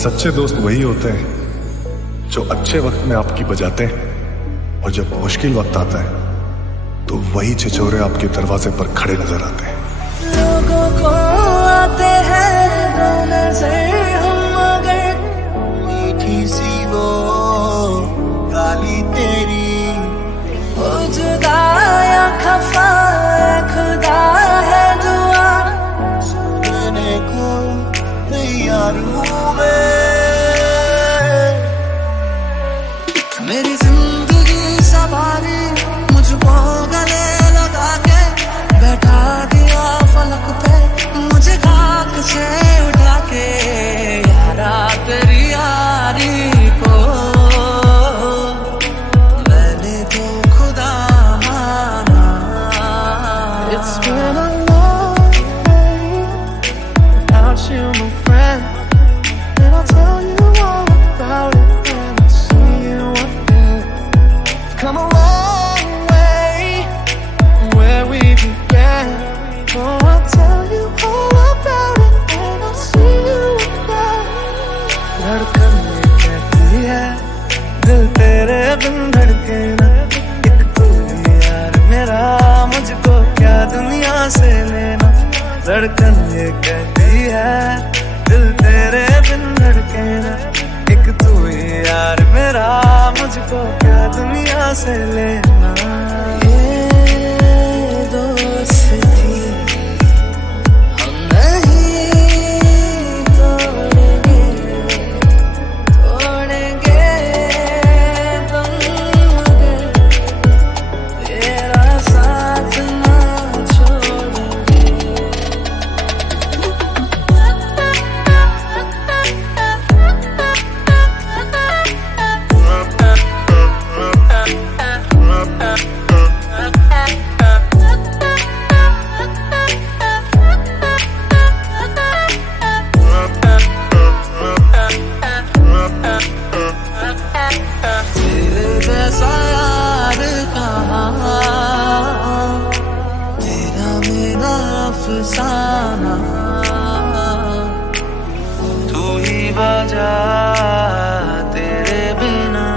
सच्चे दोस्त वही होते हैं जो अच्छे वक्त में आपकी बजाते हैं, और जब मुश्किल वक्त आता है तो वही छिछोरे आपके दरवाजे पर खड़े नजर आते हैं। लोगों को आते हैं नजर हम मगर मीठी सी वो गाली तेरी हो जुदा या खफा खुदा है दुआ सुनने को तैयार हूँ मैं। मेरी जिंदगी सवारी मुझको गले लगा के बैठा दिया फलक पे, मुझे खाक से उठा के यारा तेरी यारी को मैंने तो खुदा माना। It's been a long day without you, my friend, and I'll tell you all about it when I see you again. Come a long way from where we began. Oh, I'll tell you all about it when I see you again. धड़कन ये कहती है दिल तेरे बिन धड़के ना, एक तू ही यार मेरा मुझको क्या दुनिया से लेना। धड़कन ये कहती है दिल तेरे बिन धड़के ना, एक तू ही यार मेरा मुझको क्या दुनिया से लेना। ये दोस्ती हम नहीं तोड़ेंगे, तोड़ेंगे तुम मगर तेरा साथ ना छोड़ेंगे। तेरे जैसा यार कहाँ, तेरा मेरा अफसाना, तू ही वजह तेरे बिना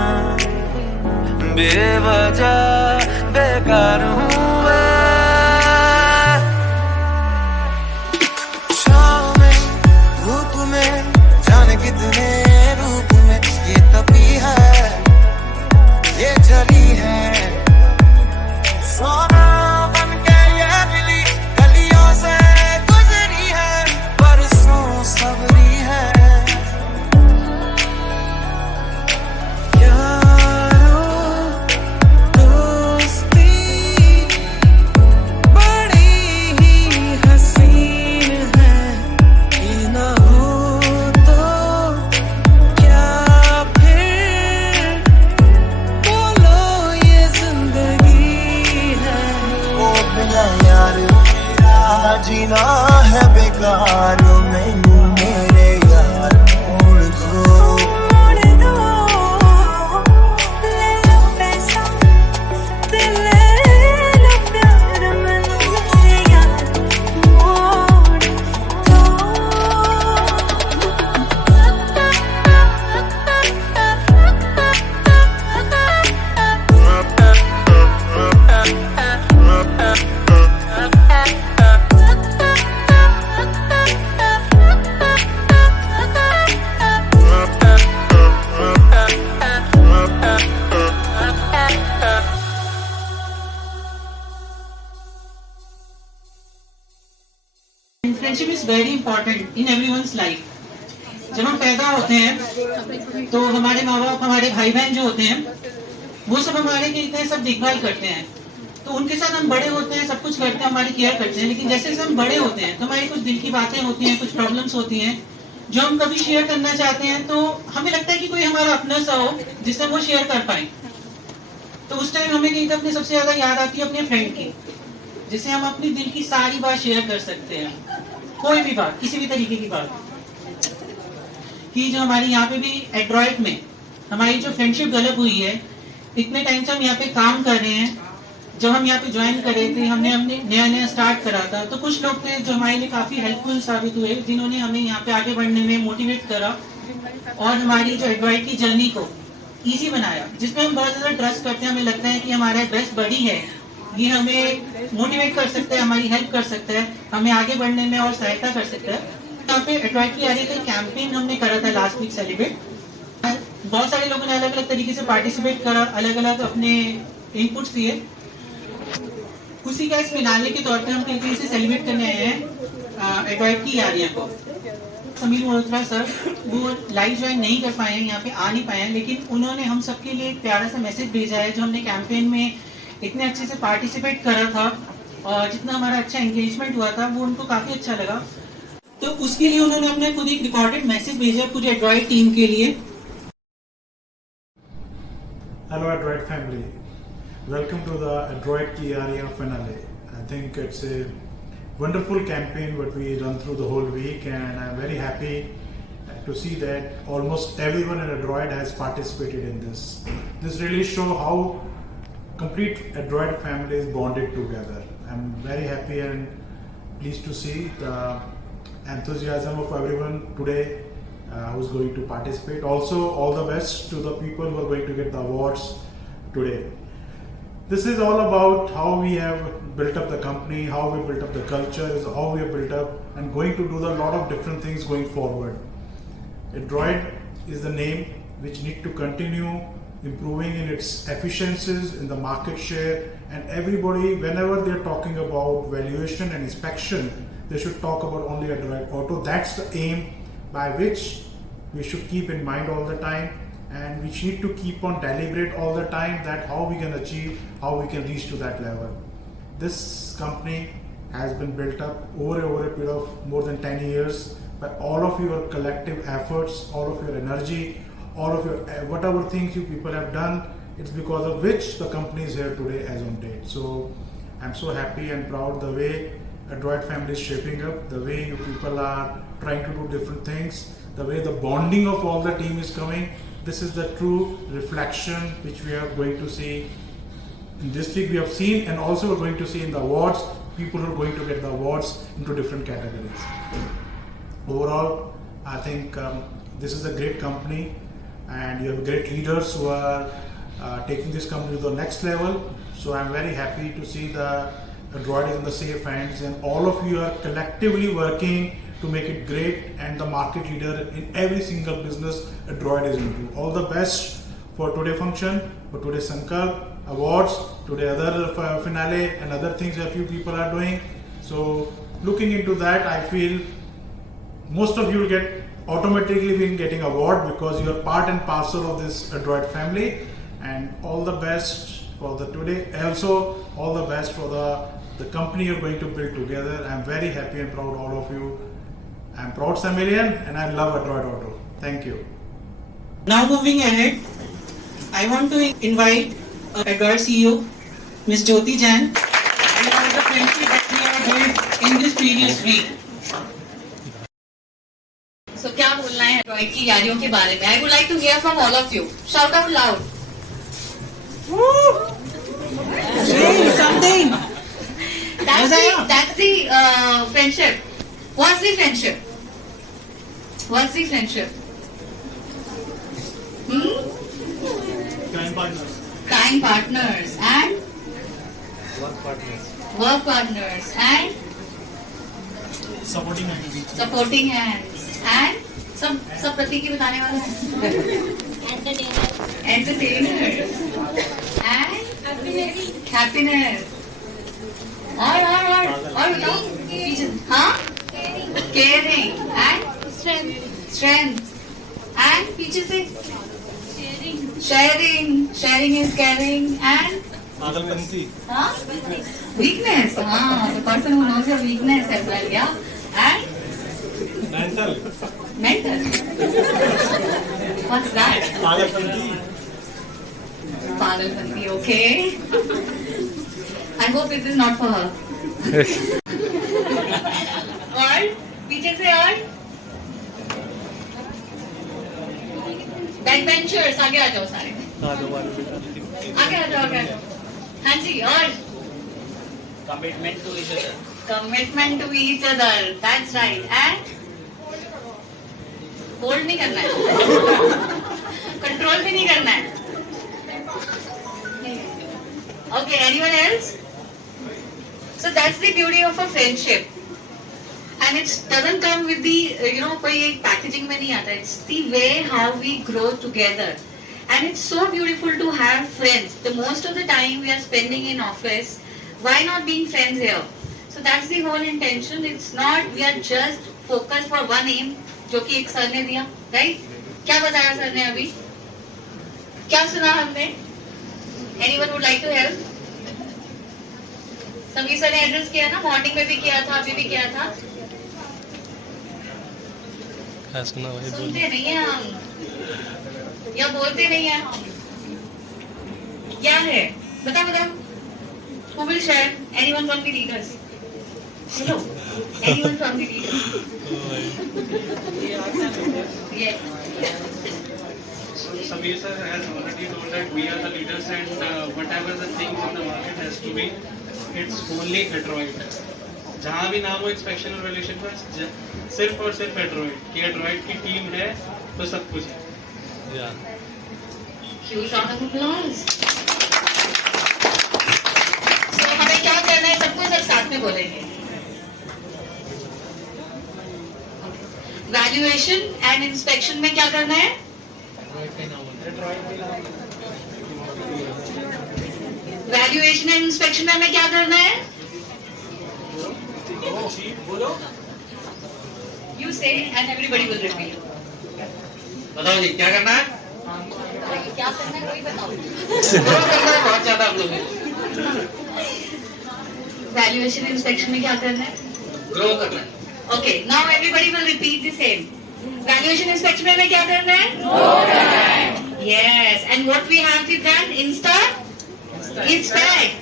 बेवजह बेकार हूँ मैं। शाम में धूप में जाने कितने रूप में ये तपी है ये जली है, सोना बनके ये मिली गलियों से गुजरी है, बरसों सबरी है। यारो दोस्ती बड़ी ही हसीन है, ये ना हो तो क्या फिर बोलो ये जिंदगी है। ओ बिना यार मेरा जीना है बेकार, मैनू मेरे यार मोड़ दो, मोड़ दो, ले लो पैसा ते ले लो प्यार, मैनू मेरे यार मोड़ दो। Friendship is very important in everyone's life. जब हम पैदा होते हैं तो हमारे माँ बाप, हमारे भाई बहन जो होते हैं वो सब हमारे इतने सब देखभाल करते हैं, तो उनके साथ हम बड़े होते हैं, सब कुछ करते हैं, हमारी केयर करते हैं। लेकिन जैसे जैसे हम बड़े होते हैं तो हमारी कुछ दिल की बातें होती हैं, कुछ प्रॉब्लम्स होती हैं जो हम कभी शेयर करना चाहते हैं, तो हमें लगता है कि कोई हमारा अपना सा हो जिससे वो शेयर कर पाए। तो उस टाइम हमें कहीं अपने सबसे ज्यादा याद आती है अपने फ्रेंड की, जिससे हम अपनी दिल की सारी बात शेयर कर सकते हैं, कोई भी बात, किसी भी तरीके की बात। कि जो हमारी यहाँ पे भी एंड्रॉइड में हमारी जो फ्रेंडशिप डेवलप हुई है, इतने टाइम से हम यहाँ पे काम कर रहे हैं, जब हम यहाँ पे ज्वाइन करे थे, हमने नया नया स्टार्ट करा था, तो कुछ लोग थे जो हमारे लिए काफी हेल्पफुल साबित हुए, जिन्होंने हमें यहाँ पे आगे बढ़ने में मोटिवेट करा। और हमारी जो एडवाइट की जर्नी को इजी बनाया, जिसमें हम बहुत ज्यादा ट्रस्ट करते हैं। हमें लगता है कि हमारा बेस्ट बडी है, ये हमें मोटिवेट कर सकता है, हमारी हेल्प कर सकता है, हमें आगे बढ़ने में और सहायता कर सकता है। यहाँ पे एडवाइट की यारी का कैंपेन हमने करा था लास्ट वीक सेलिब्रेट। बहुत सारे लोगों ने अलग अलग तरीके से पार्टिसिपेट करा, अलग अलग अपने इनपुट्स दिए। उसी का इस फिनाले के तौर पे हम कहीं से सेलिब्रेट करने आए हैं एडवाइट की यारियां को। समीर मल्होत्रा सर वो लाइव ज्वाइन नहीं कर पाए हैं, यहाँ पे आ नहीं पाए हैं, लेकिन उन्होंने हम सबके लिए एक प्यारा सा मैसेज भेजा है। जो हमने कैंपेन में इतने अच्छे से पार्टिसिपेट करा था और जितना हमारा अच्छा एंगेजमेंट हुआ था वो उनको काफी अच्छा लगा। तो उसके लिए उन्होंने अपने खुद एक रिकॉर्डेड मैसेज भेजा पूरी एडवाइट टीम के लिए। Hello Adroit family, welcome to the Adroit Ki Yaariyan finale. I think it's a wonderful campaign what we run through the whole week, and I'm very happy to see that almost everyone in Adroit has participated in this. This really shows how complete Adroit family is bonded together. I'm very happy and pleased to see the enthusiasm of everyone today who's going to participate. Also, all the best to the people who are going to get the awards today. This is all about how we have built up the company, how we built up the culture, how we have built up, and going to do a lot of different things going forward. Adroit is the name which need to continue improving in its efficiencies, in the market share, and everybody, whenever they're talking about valuation and inspection, they should talk about only Adroit Auto. That's the aim by which we should keep in mind all the time, and we need to keep on deliberate all the time that how we can achieve, how we can reach to that level. This company has been built up over a period of more than 10 years by all of your collective efforts, all of your energy, all of your whatever things you people have done. It's because of which the company is here today as on date. So I'm so happy and proud the way Adroit family is shaping up, the way you people are trying to do different things, the way the bonding of all the team is coming. This is the true reflection which we are going to see in this week. We have seen, and also we're going to see in the awards. People are going to get the awards into different categories. Overall, I think this is a great company, and you have great leaders who are taking this company to the next level. So I'm very happy to see the Adroit is in the safe hands, and all of you are collectively working to make it great and the market leader in every single business Adroit is into. All the best for today's function, for today's Sankalp awards, today other finale and other things that few people are doing. So looking into that, I feel most of you will get automatically been getting award because you are part and parcel of this Adroit family. And all the best for the today. Also all the best for the company you're going to build together. I'm very happy and proud all of you. I'm proud Samilian and I love Adroit Auto. Thank you. Now moving ahead, I want to invite Adroit CEO, Ms. Jyoti Jain, and all the friendship that we have built in this previous week. So क्या बोलना है Adroit की यारियों के बारे में? I would like to hear from all of you. Shout out loud. Say something. That's the friendship. What's the friendship? What's the friendship? Kind partners and work partners and supporting hands and सब प्रतीक ही बताने वाला है. Entertainers and happiness. और हाँ caring and strength and पीछे से sharing is caring and हाँ weakness. हाँ the person who knows your weakness as well, yeah, and mental. What's that? Pagalpanti, okay. I hope it is not for her. और पीछे से और backbenchers आगे आ जाओ सारे. आगे आ जाओ. हाँ जी और commitment to each other. That's right. And hold नहीं करना है, कंट्रोल भी नहीं करना है. Okay, anyone else? So that's the beauty of a friendship. And it doesn't come with the, कोई एक packaging में नहीं आता. It's the way how we grow together. And it's so beautiful to have friends. The most of the time we are spending in office. Why not being friends here? So that's the whole intention. It's not, we are just focused for one aim, जो कि एक sir ने दिया, right? क्या बताया sir ने अभी? क्या सुना हमने? Anyone would like to help? Sameer sir ने एड्रेस किया ना, मॉर्निंग में भी किया था, अभी भी किया था. सुनते नहीं है हम या बोलते नहीं है हम. क्या है? बताओ. Who will share? Anyone from the leaders? Hello. Anyone from the leaders? Yes. Samir sir has already told that we are the leaders and whatever the things in the market has to be, it's only Adroit. जहाँ भी नाम हो inspection और valuation का, सिर्फ और सिर्फ Android कि एड्रॉइड की टीम है तो सब कुछ है. Huge round of applause. So हमें क्या करना है? सबको सब साथ में बोलेंगे. वैल्यूएशन एंड इंस्पेक्शन में क्या करना है? वैल्यूएशन एंड इंस्पेक्शन में हमें क्या करना है? You say and everybody will repeat. बताओ जी क्या करना है? क्या करना है कोई बताओ. बहुत ज्यादा आप लोग वैल्यूएशन इंस्पेक्शन में क्या करना है? ग्रो करना है. Okay, now everybody will repeat the same. Valuation inspection में हमें क्या करना है? Yes, and what we have the brand Insta Inspect,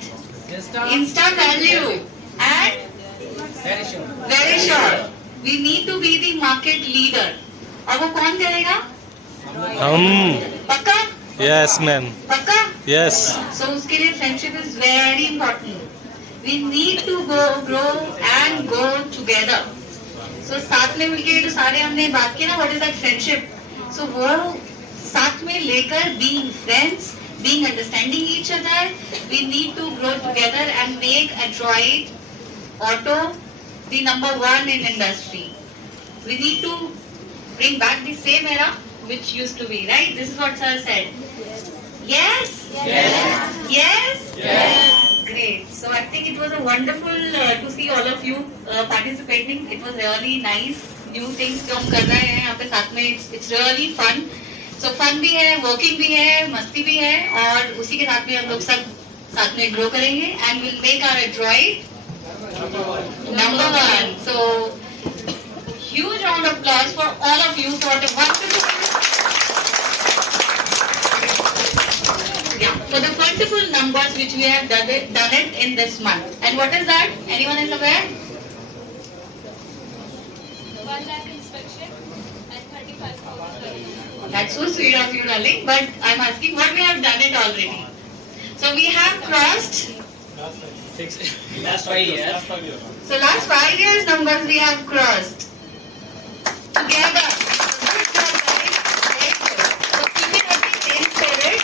Insta Value, and Very Sure. We need to be the market leader. और वो कौन करेगा? हम. पक्का? Yes, ma'am. पक्का? Yes. So उसके लिए friendship is very important. We need to grow and go together. So साथ में मिलके जो सारे हमने बात की ना, what is that friendship? So वो साथ में लेकर being friends, being understanding each other, we need to grow together and make Adroit Auto the #1 in industry. We need to bring back the same era which used to be, right? This is what sir said. Yes? Yes? Great. So I think it was a wonderful to see all of you participating. It was really nice. New things जो हम कर रहे हैं यहाँ पे साथ में, it's really fun. So fun भी है, working भी है, मस्ती भी है, और उसी के साथ में हम लोग सब साथ में grow करेंगे and we'll make our Adroit #1. So huge round of applause for all of you for the wonderful. For the wonderful numbers which we have done it in this month. And what is that? Anyone is aware? 1 lakh inspection and 35,000. That's so sweet of you, darling. But I'm asking what we have done it already. So we have crossed. Last 5 years. So last 5 years numbers we have crossed together. Good job, guys. Very good. So keep it up the same spirit.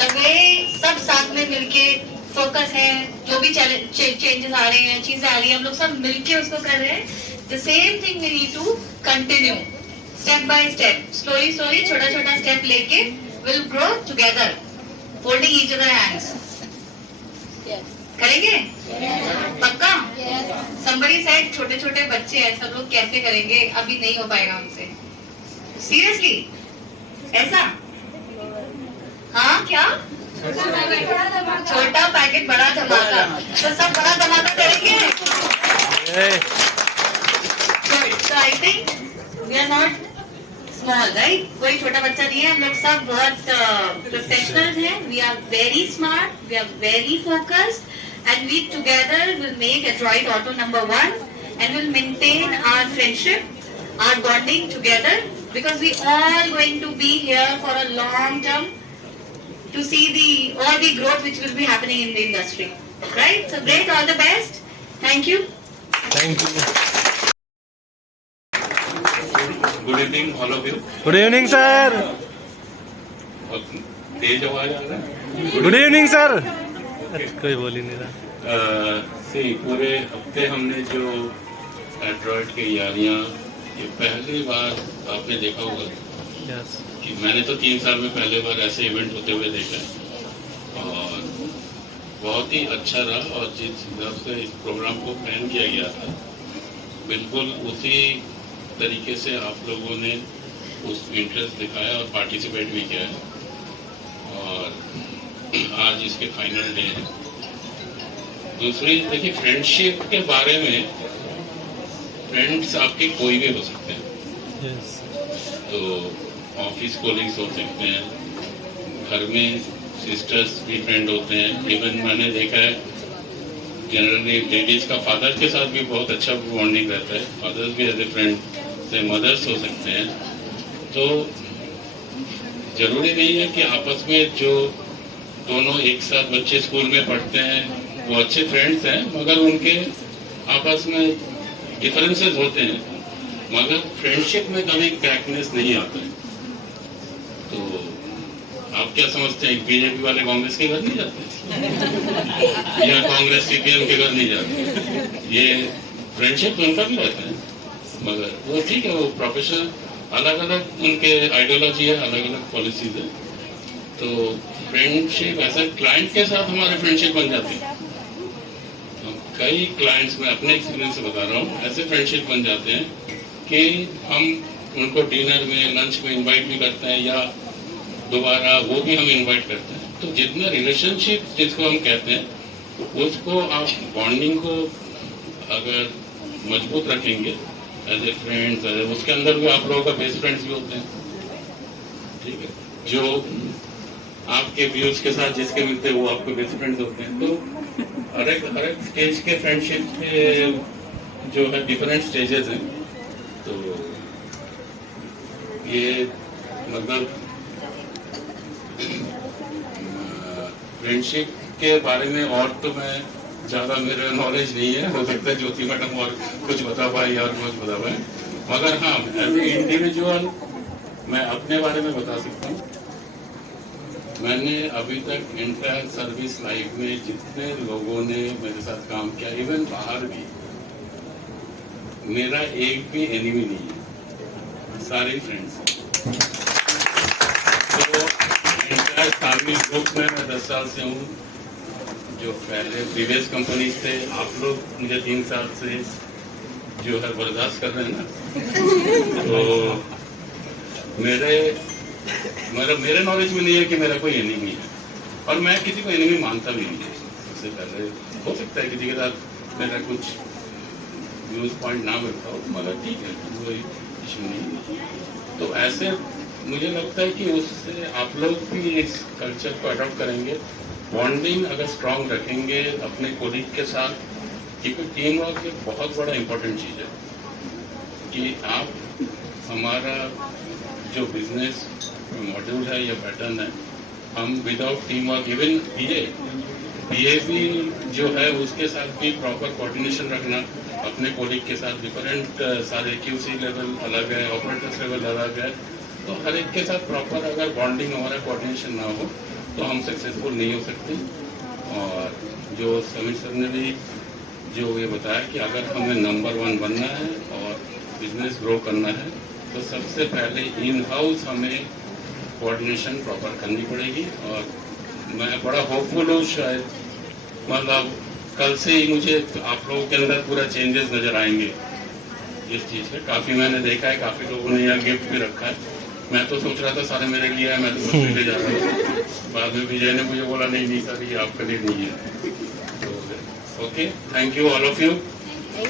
The way सब साथ में मिलके focus है, जो भी changes आ रहे हैं, चीजें आ रही हैं, हम लोग सब मिलके उसको कर रहे हैं. The same thing we need to continue, step by step, slowly, छोटा छोटा step लेके we'll grow together, holding each other hands. करेंगे? पक्का? Somebody said छोटे छोटे बच्चे हैं, सब लोग कैसे करेंगे? अभी नहीं हो पाएगा हमसे. Seriously? ऐसा? हाँ क्या? छोटा पैकेट बड़ा धमाका. तो सब बड़ा धमाका करेंगे? So I think we are not small, right? कोई छोटा बच्चा नहीं है. हम लोग सब बहुत professionals हैं. We are very smart. We are very focused. And we together will make Adroit Auto #1 and will maintain our friendship, our bonding together, because we all going to be here for a long term to see all the growth which will be happening in the industry, right? So great, all the best. Thank you. Thank you. Good evening all of you. Good evening sir. तेज आवाज आ रहा है। Good evening sir. कोई बोल ही नहीं रहा। पूरे हफ्ते हमने जो एंड्रॉइड की यारियाँ, ये पहली बार आपने देखा होगा यस। कि मैंने तो 3 साल में पहले बार ऐसे इवेंट होते हुए देखा है और बहुत ही अच्छा रहा। और जिस हिसाब से इस प्रोग्राम को प्लान किया गया था, बिल्कुल उसी तरीके से आप लोगों ने उस इंटरेस्ट दिखाया और पार्टिसिपेट भी किया है। और आज इसके फाइनल डे है। दूसरी देखिए, फ्रेंडशिप के बारे में, फ्रेंड्स आपके कोई भी हो सकते हैं। यस। तो ऑफिस कोलिग्स हो सकते हैं, घर में सिस्टर्स भी फ्रेंड होते हैं। इवन मैंने देखा है जनरली लेडीज का फादर के साथ भी बहुत अच्छा बॉन्डिंग रहता है। फादर्स भी एज ए फ्रेंड से मदर्स हो सकते हैं। तो जरूरी नहीं है कि आपस में जो दोनों एक साथ बच्चे स्कूल में पढ़ते हैं वो अच्छे फ्रेंड्स हैं, मगर उनके आपस में डिफरेंसेस होते हैं, मगर फ्रेंडशिप में कभी क्रैकनेस नहीं आता है। तो आप क्या समझते हैं, बीजेपी वाले कांग्रेस के घर नहीं जाते या कांग्रेस सीपीएम के घर नहीं जाते? ये फ्रेंडशिप उनका भी रहता है, मगर वो ठीक है, वो प्रोफेशनल अलग अलग उनके आइडियोलॉजी है, अलग अलग पॉलिसीज है। तो फ्रेंडशिप ऐसा क्लाइंट के साथ हमारे फ्रेंडशिप बन जाती है। कई क्लाइंट्स में अपने एक्सपीरियंस से बता रहा हूँ, ऐसे फ्रेंडशिप बन जाते हैं कि हम उनको डिनर में, लंच में इनवाइट भी करते हैं या दोबारा वो भी हम इनवाइट करते हैं। तो जितना रिलेशनशिप जिसको हम कहते हैं, उसको आप बॉन्डिंग को अगर मजबूत रखेंगे एज ए फ्रेंड्स, उसके अंदर भी आप लोगों का बेस्ट फ्रेंड्स भी होते हैं, ठीक है, जो आपके व्यूज के साथ जिसके मिलते हैं वो आपके बेस्ट फ्रेंड्स होते हैं। तो हर एक स्टेज के फ्रेंडशिप के जो है डिफरेंट स्टेजेस हैं। तो ये मतलब फ्रेंडशिप के बारे में और तो मैं ज़्यादा मेरा नॉलेज नहीं है, हो सकता है ज्योति मैडम और कुछ बता पाए और कुछ बता पाए, मगर हाँ एज ए इंडिविजुअल मैं अपने बारे में बता सकता हूँ। मैंने अभी तक इंटर सर्विस लाइफ में जितने लोगों ने मेरे साथ काम किया, इवन बाहर भी, मेरा एक भी एनिमी नहीं है, सारे फ्रेंड्स। तो इंटर सर्विस ग्रुप में मैं 10 साल से हूँ। जो पहले प्रीवियस कंपनीज थे, आप लोग मुझे 3 साल से जो है बर्दाश्त कर रहे हैं ना, तो मेरे नॉलेज में नहीं है कि मेरा कोई एनिमी है, और मैं किसी को एनिमी मानता भी नहीं है। उससे पहले हो सकता है किसी के साथ मेरा कुछ व्यूज पॉइंट ना मिलता हो, मगर ठीक है, कोई इशू नहीं। तो ऐसे मुझे लगता है कि उससे आप लोग भी इस कल्चर को अडॉप्ट करेंगे। बॉन्डिंग अगर स्ट्रांग रखेंगे अपने कोलीग के साथ, क्योंकि टीम वर्क एक बहुत बड़ा इंपॉर्टेंट चीज़ है कि आप हमारा जो बिजनेस मॉड्यूल है या पैटर्न है, हम without team work, even BA भी जो है उसके साथ भी प्रॉपर कोऑर्डिनेशन रखना अपने कोलीग के साथ। डिफरेंट सारे क्यूसी लेवल अलग है, ऑपरेटर्स लेवल अलग है, तो हर एक के साथ प्रॉपर अगर बॉन्डिंग हमारा कोऑर्डिनेशन ना हो तो हम सक्सेसफुल नहीं हो सकते। और जो समीर सर ने भी जो ये बताया कि अगर हमें नंबर 1 बनना है और बिजनेस ग्रो करना है, तो सबसे पहले इन हाउस हमें कोऑर्डिनेशन प्रॉपर करनी पड़ेगी। और मैं बड़ा होपफुल हूँ, शायद मतलब कल से ही मुझे आप लोगों के अंदर पूरा चेंजेस नज़र आएंगे इस चीज़ में। काफ़ी मैंने देखा है, काफ़ी लोगों ने यहाँ गिफ्ट भी रखा है। मैं तो सोच रहा था सारे मेरे लिए है, मैं तो कुछ ले जा रहा हूँ। बाद में विजय ने मुझे बोला नहीं सर ये आपके लिए नहीं है। तो okay, thank you all of you,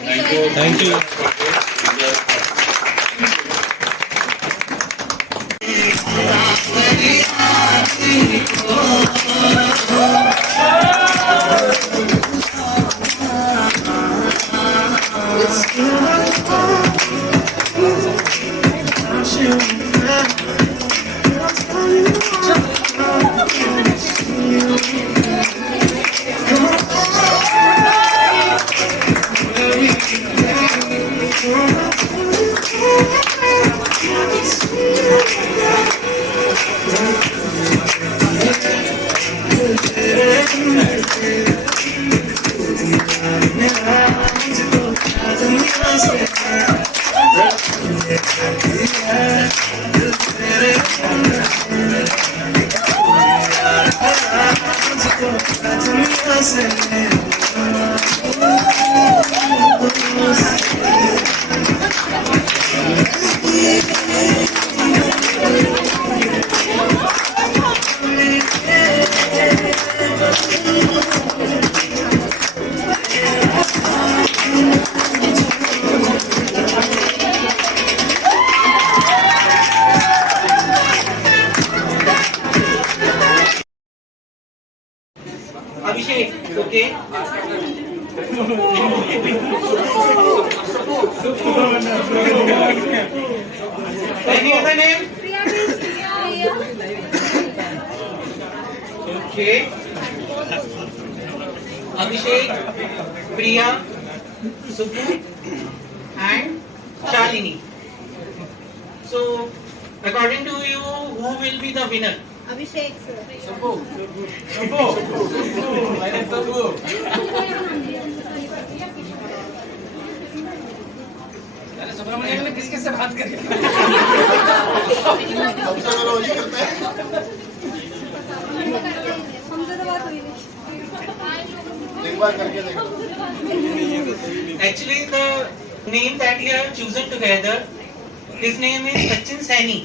thank you. Come on. से Abhishek, okay? Any other name? Okay. Abhishek, Priya, Subbu, and Shalini. So, according to you, who will be the winner? Abhishek sir. Subramaniam में किस से बात करें? हमसे तो बात हुई नहीं। Actually, the name that we have chosen together, his name is Sachin Saini.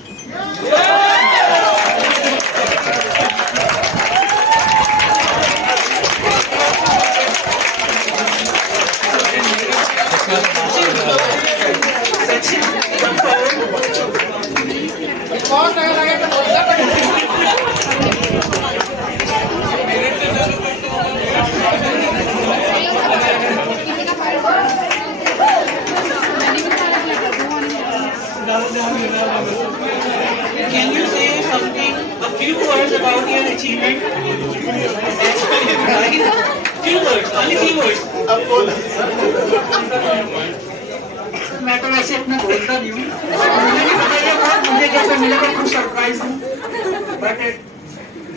Can you say something, a few words about your achievement? Few words, only few words. मैं तो वैसे अपना बोलता नहीं हूँ, मुझे जैसे मिलेगा कुछ सरप्राइज हूँ, बट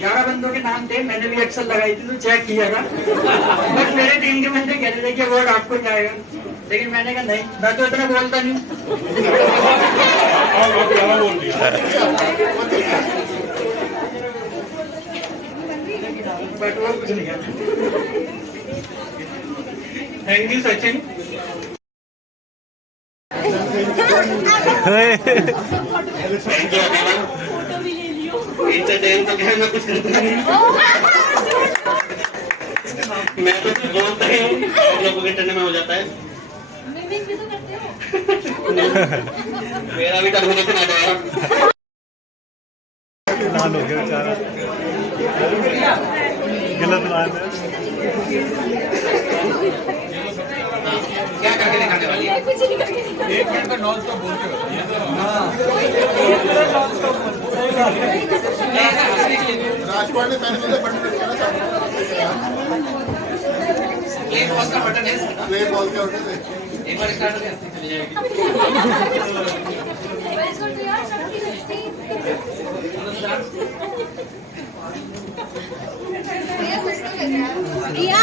11 बंदों के नाम थे, मैंने भी एक्सेल लगाई थी तो चेक किया था, बट मेरे टीम के बंदे कहते थे कि अवार्ड आपको जाएगा, लेकिन मैंने कहा नहीं, मैं तो इतना बोलता नहीं हूँ। बट वो कुछ नहीं है। Thank you, Sachin. इंटरटेन तो क्या मैं कुछ करता नहीं, मैं तो सिर्फ बोलता ही हूँ, आप लोगों के इंटरनेट में हो जाता है। मिमिक भी तो करते हो। मेरा भी टर्मिनेशन आ जाएगा। नान हो गया बेचारा, गलत नान है। क्या करके दिखाने वाली है? कुछ नहीं करके। एक मिनट का नॉन स्टॉप बोल के राजपाल ने मैंने मुझे बटन प्ले पॉज का बटन है, प्ले बॉल के बटन है, एक बार स्टार्ट हो गया चली जाएगी। वैसे तो यार सबकी लगती प्रिया,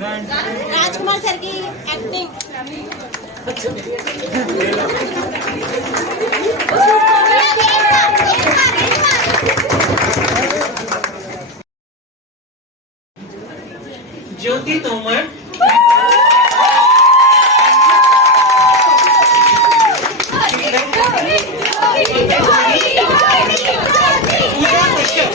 राजकुमार सर की acting Jyoti Tomar, Pooja Kashyap,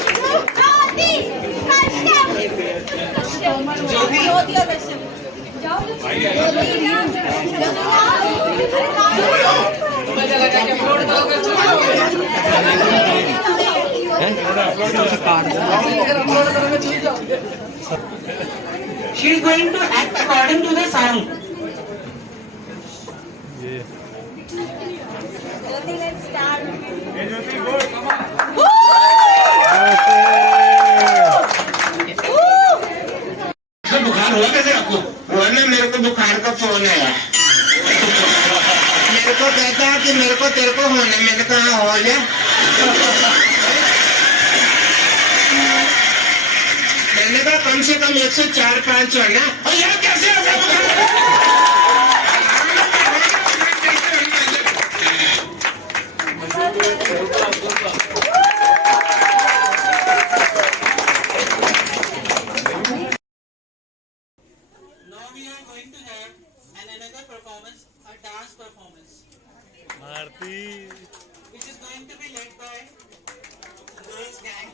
she is going to act according to the song. बुखार हुआ कैसे आपको? वरना मेरे को बुखार का फोन है, मेरे को कहता है कि मेरे को तेरे को होने, मैंने कहा हो गया। मैंने कहा कम से कम 104-5 होना, और यहाँ कैसे हो गया? and another performance, a dance performance, Marti. which is going to be led by girls gang.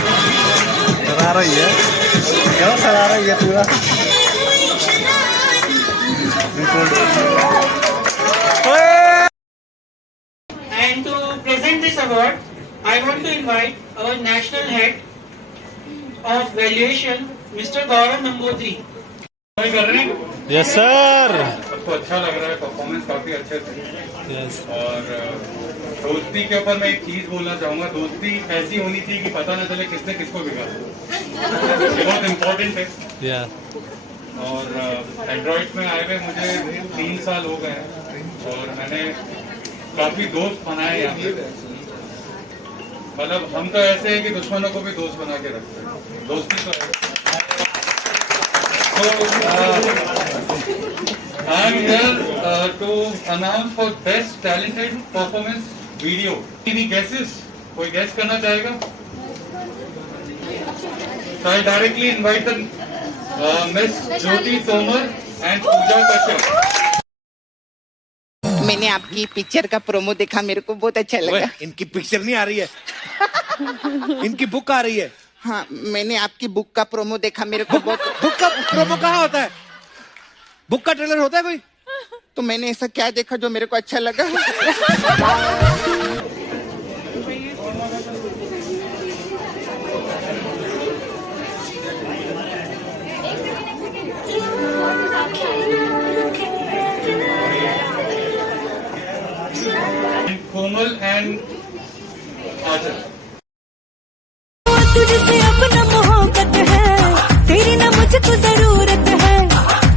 सरा रही है, क्यों सरा रही है पूरा? And to present this award, I want to invite our national head of valuation, Mr. Gaurav Namboothri. कर रहे हैं? Yes sir. सबको अच्छा लग रहा है, परफॉर्मेंस काफी अच्छे थे। यस। और दोस्ती के ऊपर मैं एक चीज बोलना चाहूंगा, दोस्ती ऐसी होनी चाहिए कि पता न चले किसने किसको बिगाड़ा। ये बहुत इम्पोर्टेंट है। या। और एंड्रॉइड में आए हुए मुझे 3 साल हो गए हैं और मैंने काफी दोस्त बनाए यहाँ पे। मतलब हम तो ऐसे हैं कि दुश्मनों को भी दोस्त बना के रखते हैं, दोस्ती तो है। I'm here to announce for best talented performance video. Any guesses? कोई guess करना चाहेगा? So I directly invite the Miss Jyoti Tomar and Pooja Kashyap. मैंने आपकी पिक्चर का प्रोमो देखा, मेरे को बहुत अच्छा लगा। इनकी पिक्चर नहीं आ रही है, इनकी बुक आ रही है। हाँ, मैंने आपकी बुक का प्रोमो देखा, मेरे को बहुत। बुक का प्रोमो कहाँ होता है? बुक का ट्रेलर होता है कोई? तो मैंने ऐसा क्या देखा जो मेरे को अच्छा लगा? Komal and Ajay. तुझसे अपना मोहब्बत है, तेरी ना मुझको जरूरत है,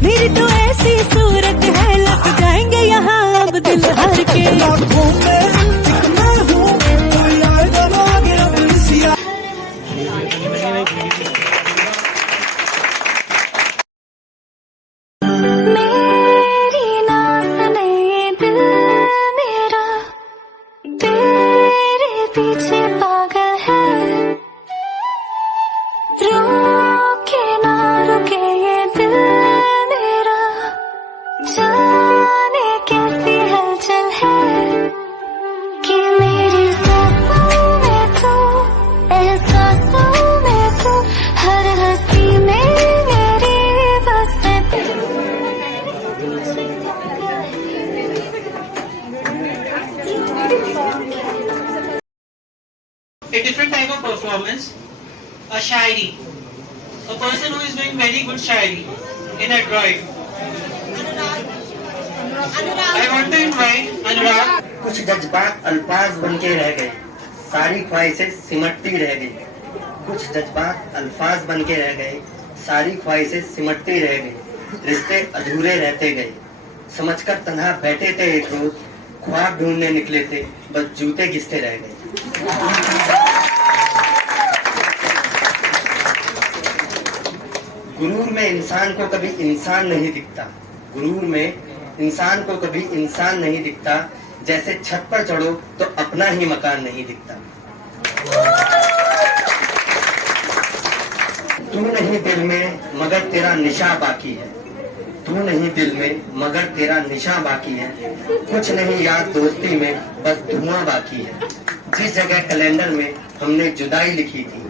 मेरी तो ऐसी सूरत है, लग जाएंगे यहाँ अब दिल हार के। मेरी ना सुने ये दिल मेरा, तेरे पीछे पागल है, रुके ना रुके ये दिल मेरा, जाने कैसी हलचल है, कि मेरी सांसों में तू, एहसासों में तू, हर हंसी में मेरी बस A different type of performance, a shairi, a person who is doing very good shairi in a drawing. I want to invite Anurag. कुछ जज्बात अल्फाज बन के रह गए, सारी ख्वाहिशें सिमटती रह गई। कुछ जज्बात अल्फाज बन के रह गए, सारी ख्वाहिशें सिमटती रह गई, रिश्ते अधूरे रहते गए। समझकर तन्हा बैठे थे एक रोज, ख्वाब ढूंढने निकले थे, बस जूते घिसते रह गए। गुरूर में इंसान को कभी इंसान नहीं दिखता, गुरूर में इंसान को कभी इंसान नहीं दिखता, जैसे छत पर चढ़ो तो अपना ही मकान नहीं दिखता। तू नहीं दिल में मगर तेरा निशा बाकी है, तू नहीं दिल में मगर तेरा निशा बाकी है, कुछ नहीं याद दोस्ती में बस धुआं बाकी है। जिस जगह कैलेंडर में हमने जुदाई लिखी थी,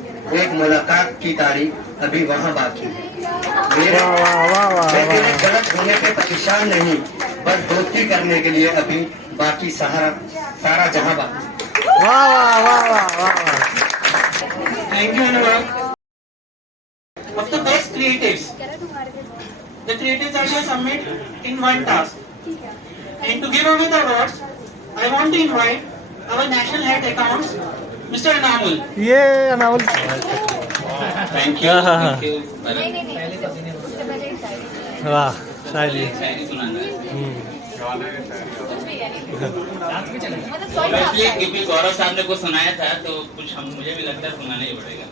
एक मुलाकात की तारीख अभी वहाँ बाकी है। मैं तेरे गलत होने पे परेशान नहीं, बस दोस्ती करने के लिए अभी बाकी सारा जहां बाकी। वाह वाह वाह वाह वाह। Thank you, Anurag. Of the best creatives, the creatives that will submit in one task. And to give away the awards, I want to invite our national head accounts, Mr. Anamul. ये अनावल। Thank you thank you. वाह शायरी। शायरी सुनाना है। इसलिए क्योंकि गौरव साहब ने कुछ सुनाया था तो कुछ मुझे भी लगता है सुनाना ही पड़ेगा।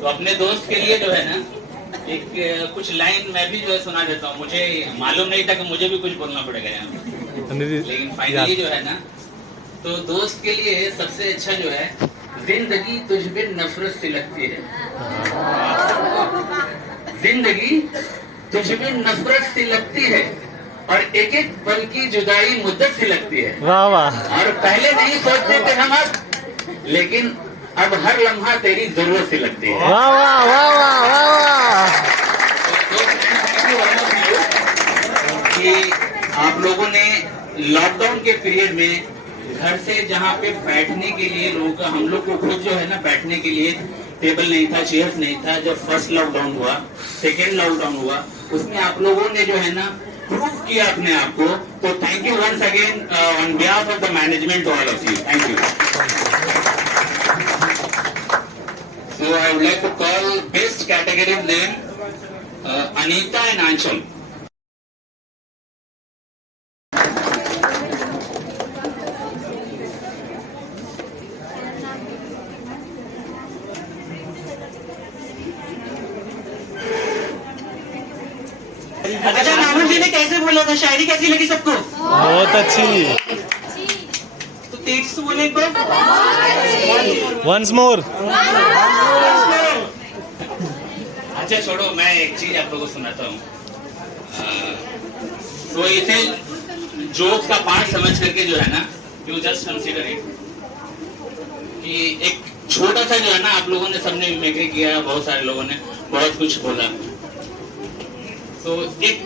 तो अपने दोस्त के लिए जो है ना एक कुछ लाइन मैं भी जो है सुना देता हूँ। मुझे मालूम नहीं था कि मुझे भी कुछ बोलना पड़ेगा यहाँ, लेकिन फाइनली जो है ना, तो दोस्त के लिए सबसे अच्छा जो है, जिंदगी तुझ बिन नफरत से लगती है, जिंदगी तुझ बिन नफरत से लगती है, और एक एक पल की जुदाई मुद्दत से लगती है। वाह वाह। और पहले नहीं सोचते थे हम अब, लेकिन अब हर लम्हा तेरी जरूरत से लगती है। वाह वाह वाह वाह वाह। कि आप लोगों ने लॉकडाउन के पीरियड में घर से जहाँ पे बैठने के लिए लोगों का, हम लोग को खुद जो है ना बैठने के लिए टेबल नहीं था, चेयर्स नहीं था। जब फर्स्ट लॉकडाउन हुआ, सेकेंड लॉकडाउन हुआ, उसमें आप लोगों ने जो है ना प्रूव किया अपने आप को। तो thank you once again on behalf of the management all of you, thank you. So I would like to call best category name Anita and Aanchal. अच्छा, राहुल जी ने कैसे बोला था? शायरी कैसी लगी सबको? बहुत अच्छी। तो तेज से बोले एक बार। Once more. अच्छा छोड़ो, मैं एक चीज आप लोगों को सुनाता हूँ। तो इसे जोक्स का पार्ट समझ करके जो है ना, यू जस्ट कंसीडर इट कि एक छोटा सा जो है ना, आप लोगों ने सबने मिमिक्री किया, बहुत सारे लोगों ने बहुत कुछ बोला। तो एक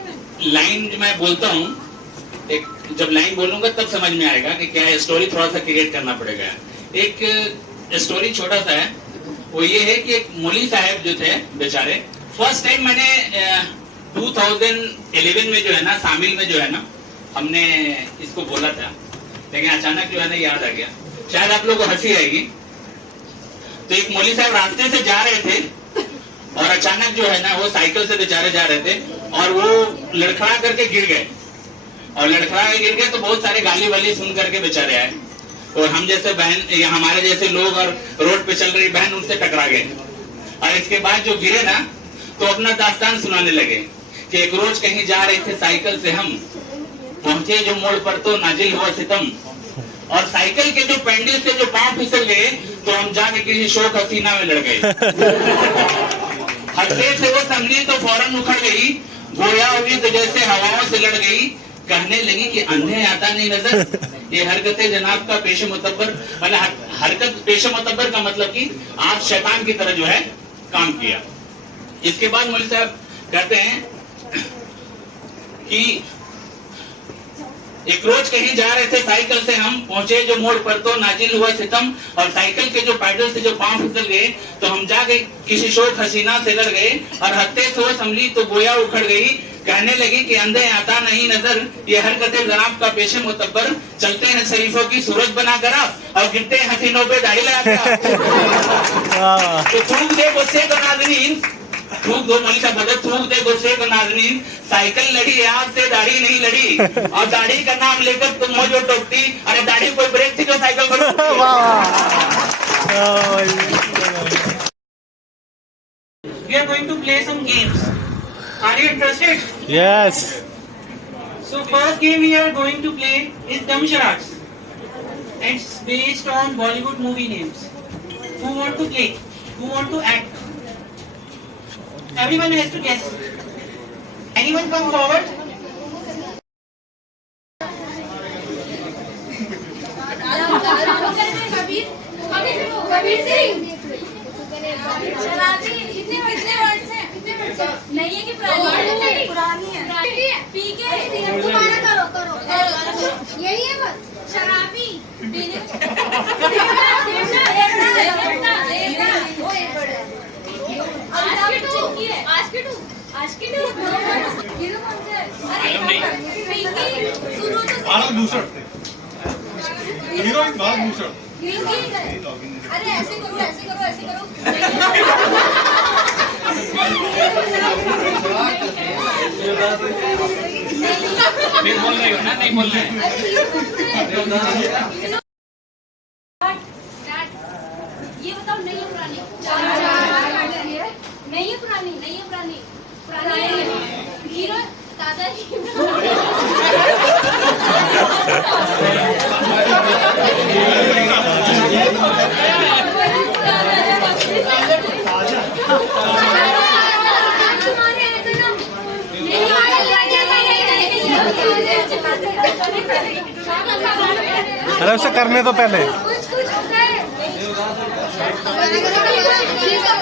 लाइन जो मैं बोलता हूँ, एक जब लाइन बोलूंगा तब समझ में आएगा कि क्या है। स्टोरी थोड़ा सा क्रिएट करना पड़ेगा। एक स्टोरी छोटा सा है, वो ये है कि एक मौलवी साहब जो थे बेचारे, फर्स्ट टाइम मैंने 2011 में जो है ना, शामिल में जो है ना, हमने इसको बोला था, लेकिन अचानक जो है ना याद आ गया। शायद आप लोगों को हंसी आएगी। तो एक मौलवी साहब रास्ते से जा रहे थे और अचानक जो है ना वो साइकिल से बेचारे जा रहे थे और वो लड़खड़ा करके गिर गए और लड़खड़ा के गिर गए तो बहुत सारे गाली वाली सुन करके बेचारे आए और हम जैसे बहन या हमारे जैसे लोग और रोड पे चल रही बहन उनसे टकरा गए और इसके बाद जो गिरे ना तो अपना दास्तान सुनाने लगे कि एक रोज कहीं जा रहे थे साइकिल से हम पहुंचे जो मोड़ पर तो नाजिल हुआ सितम और साइकिल के जो पेंडल से जो पांव फिसल गए तो हम जाके किसी शोक हसीना में लड़ गए। हंसते से वो समझी तो फौरन उखड़ गई, गोया हुई तो जैसे हवाओं से लड़ गई, कहने लगी कि अंधे आता नहीं नजर ये हरकतें जनाब का पेश मुतब्बर, मतलब हरकत पेश मुतब्बर का मतलब कि आप शैतान की तरह जो है काम किया। इसके बाद मौलवी साहब कहते हैं कि एक रोज कहीं जा रहे थे साइकिल से हम पहुंचे जो मोड़ पर तो नाजिल हुआ सितम और साइकिल के जो पैडल से जो पांव फिसल गए तो हम जाके किसी शोक हसीना से लड़ गए और हत्ते से वो संभली तो गोया उखड़ गई, कहने लगी कि अंधे आता नहीं नजर ये हरकतें जनाब का पेशे मुतब्बर, चलते हैं शरीफों की सूरज बनाकर आप और गिरते हैं हसीनों पे दाढ़ी लगाकर। तो थूक दे गुस्से को नाज़रीन, थूक दो मौलवी साहब बोले थूक दे गुस्से को नाज़रीन, साइकिल लड़ी आज से दाढ़ी नहीं लड़ी और दाढ़ी का नाम लेकर तुम हो जो टोकती, अरे दाढ़ी कोई ब्रेक थी जो साइकिल को We are going to play some games. Are you interested? Yes. So first game we are going to play is Dumb Charades. And it's based on Bollywood movie names. Who want to play? Who want to act? Everyone has to guess. Anyone come forward? Kabir Singh शराबी इतने words हैं नहीं है कि पुरानी है पीके तुम्हारा करो यही है बस शराबी आज के टू हीरो कौन से अरे पिंकी सुनो तो दूसरा हीरोइन बाल दूसरा अरे ऐसे करो नहीं बोल रही हो ना, नहीं बोल रहे ये बताओ नहीं है पुरानी नहीं है पुरानी हीरो ताजा अरे उसे करने तो पहले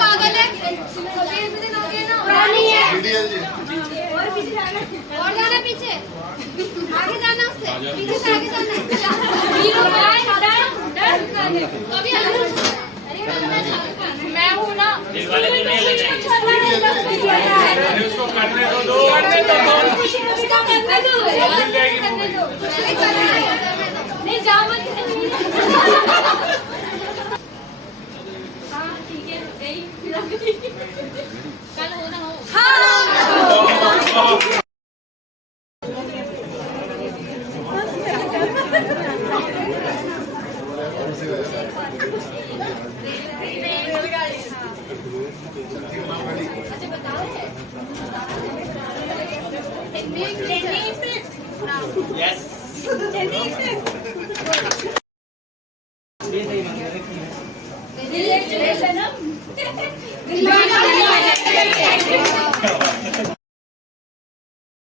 पागल है पुरानी है और जाना पीछे आगे जाना उससे पीछे से आगे जाना हीरो मैं हूँ ना उसको करने दो नहीं जा मत हाँ ठीक है गई कल हो ना हो हाँ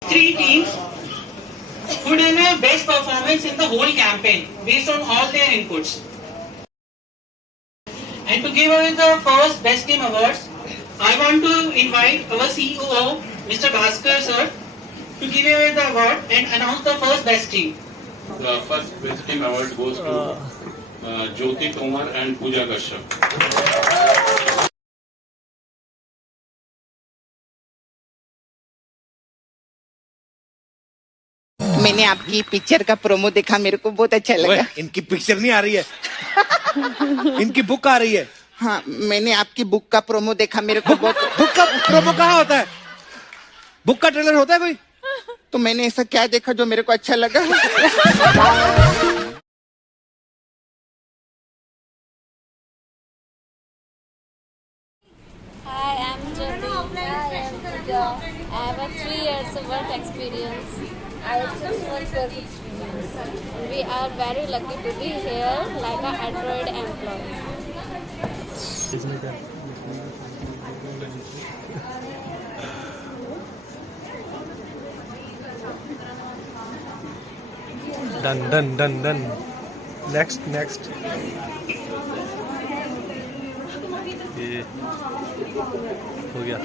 Three teams who did their best performance in the whole campaign based on all their inputs. And to give away the first best team awards, I want to invite our CEO, Mr. Bhaskar sir, to give away the award and announce the first best team. The first best team award goes to Jyoti Tomar and Pooja Kashyap. मैंने आपकी picture का promo देखा, मेरे को बहुत अच्छा लगा। इनकी पिक्चर नहीं आ रही है इनकी बुक आ रही है। हाँ, मैंने आपकी बुक का प्रोमो देखा, मेरे को बहुत। बुक का प्रोमो कहाँ होता है? बुक का ट्रेलर होता है कोई? तो मैंने ऐसा क्या देखा जो मेरे को अच्छा लगा? Hi, I'm Jyoti. Hi, I'm Pooja. I have a 3 years of work experience. I have 6 months work experience. We are very lucky to be here like an Android employee. Done. Next ये हो गया।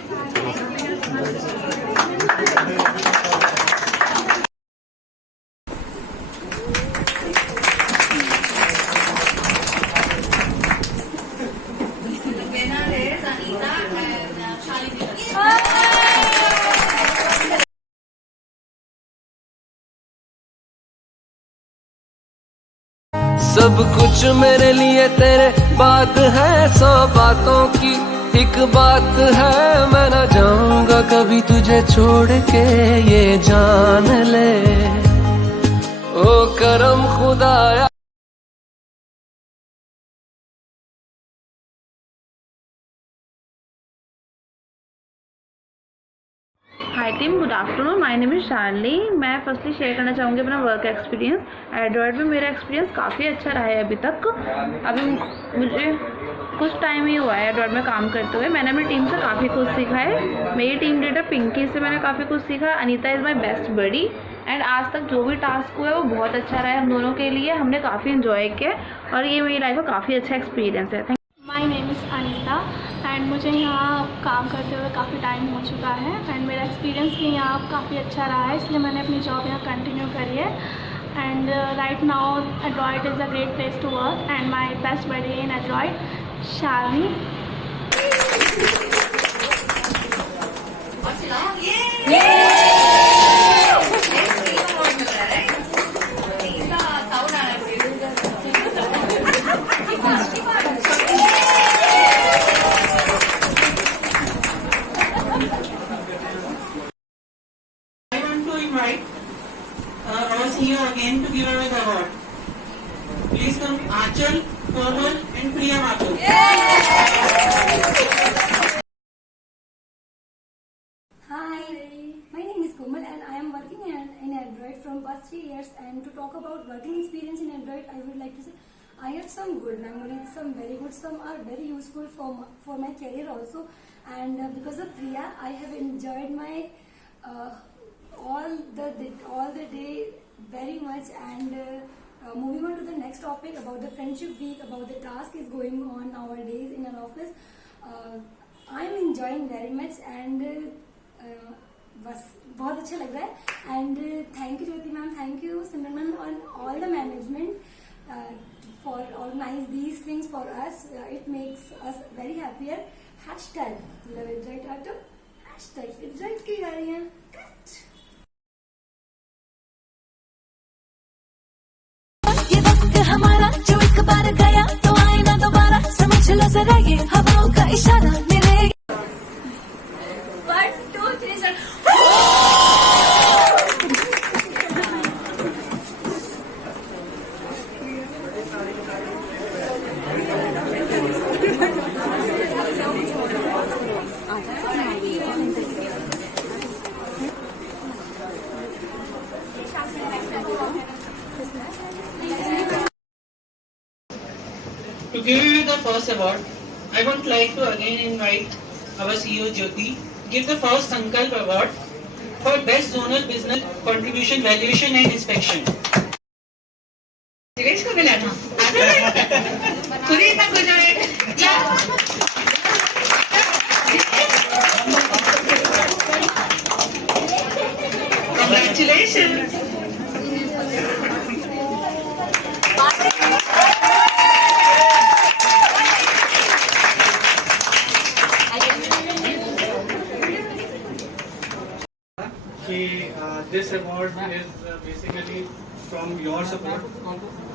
सब कुछ मेरे लिए तेरे बात है, 100 बातों की एक बात है। मैं ना जाऊंगा कभी तुझे छोड़ के, ये जान ले ओ करम खुदाया। Hi team, good afternoon. My name is Charlie. मैं फर्स्टली शेयर करना चाहूँगी अपना वर्क एक्सपीरियंस। एंड्रॉयड में मेरा एक्सपीरियंस काफ़ी अच्छा रहा है अभी तक। अभी मुझे कुछ टाइम ही हुआ है एंड्रॉयड में काम करते हुए। मैंने अपनी टीम से काफ़ी कुछ सीखा है। मेरी टीम लीडर पिंकी से मैंने काफ़ी कुछ सीखा। Anita is my best buddy. And आज तक जो भी टास्क हुआ है वो बहुत अच्छा रहा है हम दोनों के लिए। हमने काफ़ी इन्जॉय किया और ये मेरी लाइफ का काफ़ी अच्छा एक्सपीरियंस है। My name is Anita and मुझे यहाँ काम करते हुए काफ़ी टाइम हो चुका है एंड मेरा एक्सपीरियंस भी यहाँ काफ़ी अच्छा रहा है, इसलिए मैंने अपनी जॉब यहाँ कंटिन्यू करी है। And right now Android is a great place to work and my best buddy in Android Shalini. Our CEO again to give away the award. Please come, Achal, Komal, and Priya Mathur. Hi, my name is Komal and I am working in Android from past 3 years. And to talk about working experience in Android, I would like to say I have some good memories, some very good, some are very useful for my career also. And because of Priya, I have enjoyed my all the day very much. And moving on to the next topic about the friendship week, about the task is going on nowadays in our office. I am enjoying very much and बस बहुत अच्छा लग रहा है। And thank you Jyoti ma'am, thank you Simran ma'am और all the management for organize these things for us. It makes us very happier. Hashtag love it right auto, hashtag it right की जा रही है। ये वक्त हमारा जो एक बार गया तो आए ना दोबारा, समझ लो जरा ये हवाओं का इशारा मेरे। 1 2 3 start। To give you the first award, I would like to again invite our CEO Jyoti give the first Sankalp Award for Best Zonal Business Contribution Valuation and Inspection. Divesh को मिला था, खुद ही तक हो जाए क्या? Congratulations. This award is basically from your support.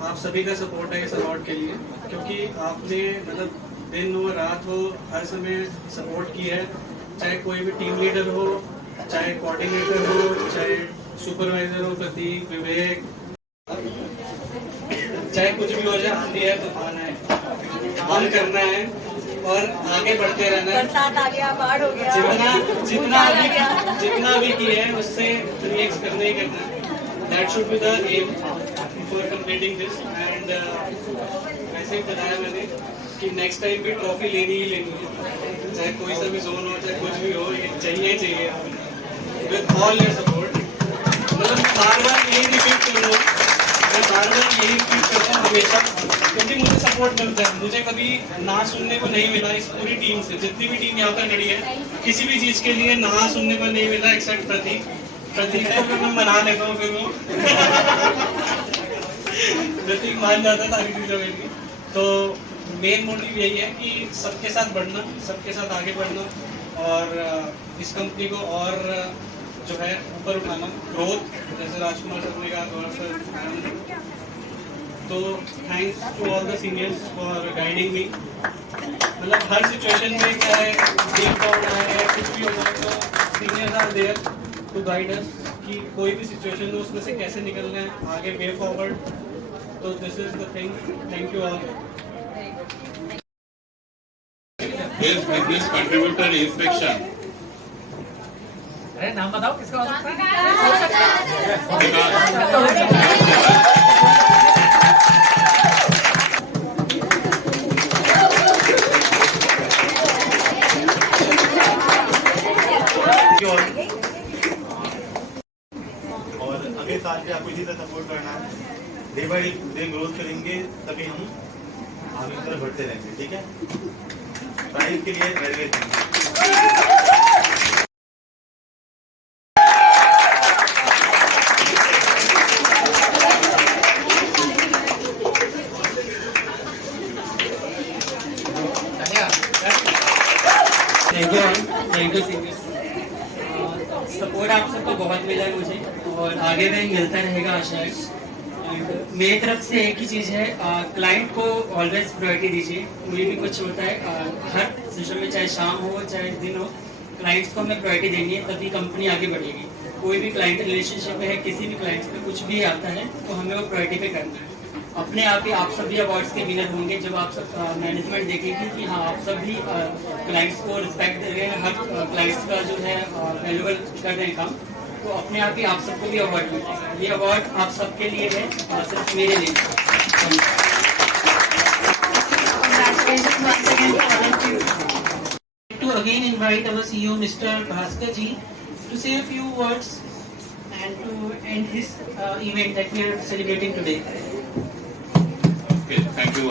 आप सभी का सपोर्ट है इस अवार्ड के लिए, क्योंकि आपने मतलब दिन हो रात हो हर समय सपोर्ट की है, चाहे कोई भी टीम लीडर हो, चाहे कोऑर्डिनेटर हो, चाहे सुपरवाइजर हो, प्रतीक, विवेक, चाहे कुछ भी हो जाए, आंधी है तूफान है, हम करना है और आगे बढ़ते रहना है। बरसात आ गया, बाढ़ हो गया, जितना भी किया है उससे 3x करना ही करना है। That should be the aim for completing this and वैसे ही बताया मैंने कि नेक्स्ट टाइम भी ट्रॉफी लेनी ही लेनी है, चाहे कोई सा भी जोन हो, चाहे कुछ भी हो, ये चाहिए चाहिए विद ऑल योर सपोर्ट। मतलब मैं बार बार यही रिपीट कर रहा हूँ, मैं बार बार यही रिपीट करता हूँ हमेशा, क्योंकि मुझे सपोर्ट मिलता है। मुझे कभी ना सुनने को नहीं मिला इस पूरी टीम से, जितनी भी टीम यहाँ पर खड़ी है, किसी भी चीज़ के लिए ना सुनने को नहीं मिला एक्सेप्ट प्रतीक। प्रतीक को भी मैं मना लेता हूँ, फिर वो प्रतीक मान जाता था सारी चीज़ों में। तो मेन मोटिव यही है कि सबके साथ बढ़ना, सबके साथ आगे बढ़ना और इस कंपनी को और जो है ऊपर उठाना, ग्रोथ, जैसे राजकुमार सर ने कहा, गौरव सर। तो thanks to all the seniors for guiding me. मतलब हर सिचुएशन में चाहे गेम डाउन आए, कुछ भी हो जाए, तो seniors are there to guide us कि कोई भी सिचुएशन हो उसमें से कैसे निकलना है, आगे वे फॉरवर्ड। तो this is the thing. Thank you all. Best business contributor inspection. अरे नाम बताओ किसका हो सकता और अगले साल भी आपको इसी तरह सपोर्ट करना है, डे बाई डे ग्रोथ करेंगे, तभी हम आगे की तरफ बढ़ते रहेंगे। ठीक है, प्राइज के लिए very very thank you seniors. Support आप सबका बहुत मिला है मुझे और आगे भी मिलता रहेगा आशा है। मेरी तरफ से एक ही चीज़ है, क्लाइंट को ऑलवेज प्रायोरिटी दीजिए। कोई भी कुछ होता है हर सिस्टम में, चाहे शाम हो चाहे दिन हो, क्लाइंट्स को हमें प्रायोरिटी देनी है, तभी कंपनी आगे बढ़ेगी। कोई भी क्लाइंट रिलेशनशिप है, किसी भी क्लाइंट्स पे कुछ भी आता है तो हमें वो प्रायोरिटी पे करना है। अपने आप ही आप सभी अवार्ड्स के विनर होंगे जब आप सब मैनेजमेंट देखेगी कि हाँ आप सभी क्लाइंट्स को रिस्पेक्ट दे रहे हैं, हर क्लाइंट्स का जो है वैल्यूबल कर रहे हैं काम, तो अपने आप ही आप सबको भी अवार्ड मिलेगा। ये अवार्ड आप सबके लिए है और सिर्फ मेरे लिए। To again invite our CEO Mr. Bhaskar ji to say a few words and to end this event that we are celebrating today. Okay, thank you.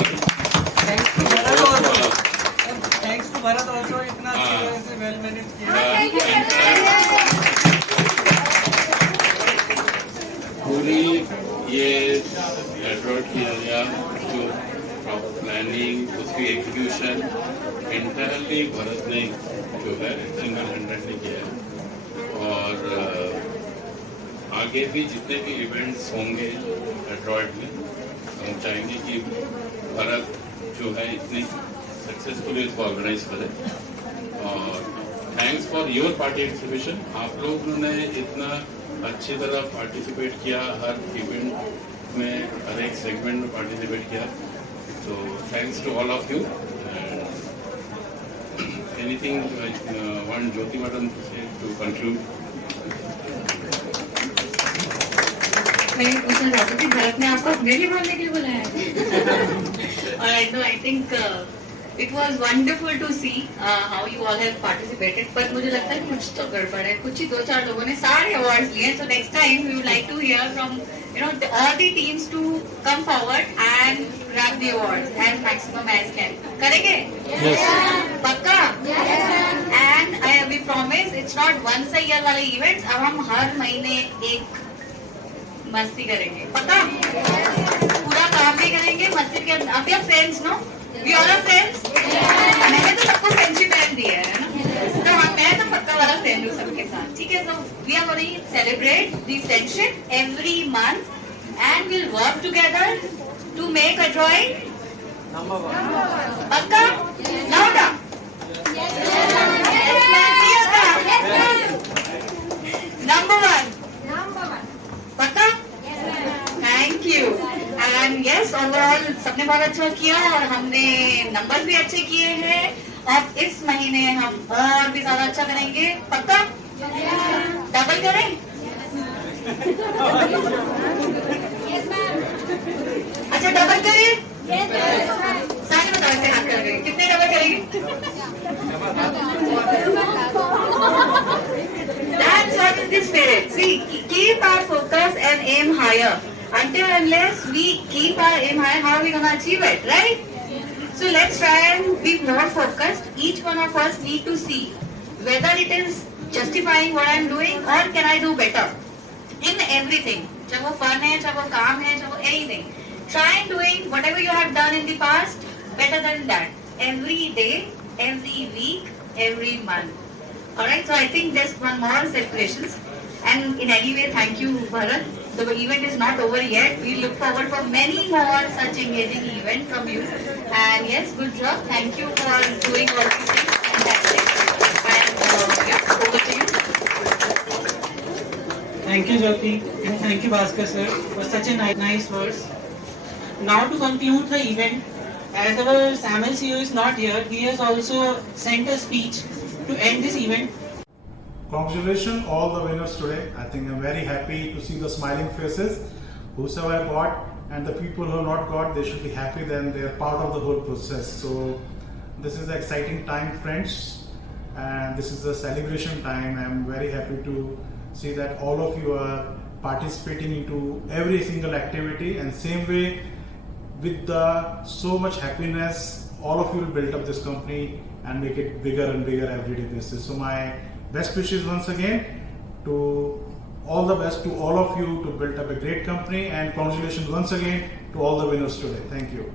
Thanks to Bharat also, इतना अच्छी तरह से वेल मैनेज किया। पूरी ये Android की area जो planning, उसकी एग्जीक्यूशन इंटरनली भरत ने जो है सिंगल हैंडेडली किया है। और आगे भी जितने भी इवेंट्स होंगे एड्रॉइड में, हम चाहेंगे कि भरत जो है इतनी सक्सेसफुली इसको ऑर्गेनाइज करे। और थैंक्स फॉर योर पार्टिसिपेशन। आप लोगों ने इतना अच्छी तरह पार्टिसिपेट किया, हर इवेंट में, हर एक सेगमेंट में पार्टिसिपेट किया। तो thanks to all of you. Anything one Jyoti madam to conclude? मैं पूछना चाहती थी, भरत ने आपको अपने लिए बोलने के लिए बुलाया है? No, I think it was wonderful to see how you all have participated. पर मुझे लगता है कुछ तो गड़बड़ है, कुछ ही 2-4 लोगों ने सारे अवार्ड्स लिए। So next time we would like to hear from all the teams to come forward and grab the awards as maximum as can. करेंगे? Yes. पक्का? Yes. And we promise it's not once a year वाले events, अब हम हर महीने एक मस्ती करेंगे। पक्का? पूरा काम भी करेंगे, मस्ती के अब या friends no? We all are friends? मैंने तो सबको फ्रेंडशिप बैन दिया है ना, तो मैं तो पक्का वाला फ्रेंड हूँ सबके साथ। ठीक है, तो we are going to celebrate the friendship every month and we'll work together to make Adroit number 1. पक्का? Louder. Number one. पक्का? Thank you. And yes, overall सबने बहुत अच्छा किया और हमने नंबर भी अच्छे किए हैं और इस महीने हम और भी ज्यादा अच्छा करेंगे। पक्का? डबल करें? अच्छा डबल करें? सारे बताओ ऐसे हाथ करके कितने डबल करेंगे? That's what is the spirit. See, keep our focus and aim higher. Until unless we keep our aim high, how are we gonna achieve it, right? So let's try and be more focused. Each one of us need to see whether it is justifying what I'm doing or can I do better in everything. चाहे वो fun है, चाहे वो काम है, चाहे वो anything. Try doing whatever you have done in the past better than that. Every day, every week, every month. Alright, so I think just one more celebrations. And in any way, thank you, Bharat. The event is not over yet. We look forward for many more such engaging events from you. And yes, good job. Thank you for doing all these things. Fantastic. And yeah, over to you. Thank you, Jyoti, and thank you, Bhaskar sir, for such a nice words. Now to conclude the event, as our SAML CEO is not here, he has also sent a speech to end this event. Congratulations all the winners today. I think I'm very happy to see the smiling faces. Whosoever got and the people who have not got, they should be happy then they are part of the whole process. So this is the exciting time, friends, and this is the celebration time. I'm very happy to see that all of you are participating into every single activity, and same way with the so much happiness, all of you will build up this company and make it bigger and bigger every day basis. So my best wishes once again to all the best to all of you to build up a great company, and congratulations once again to all the winners today. Thank you.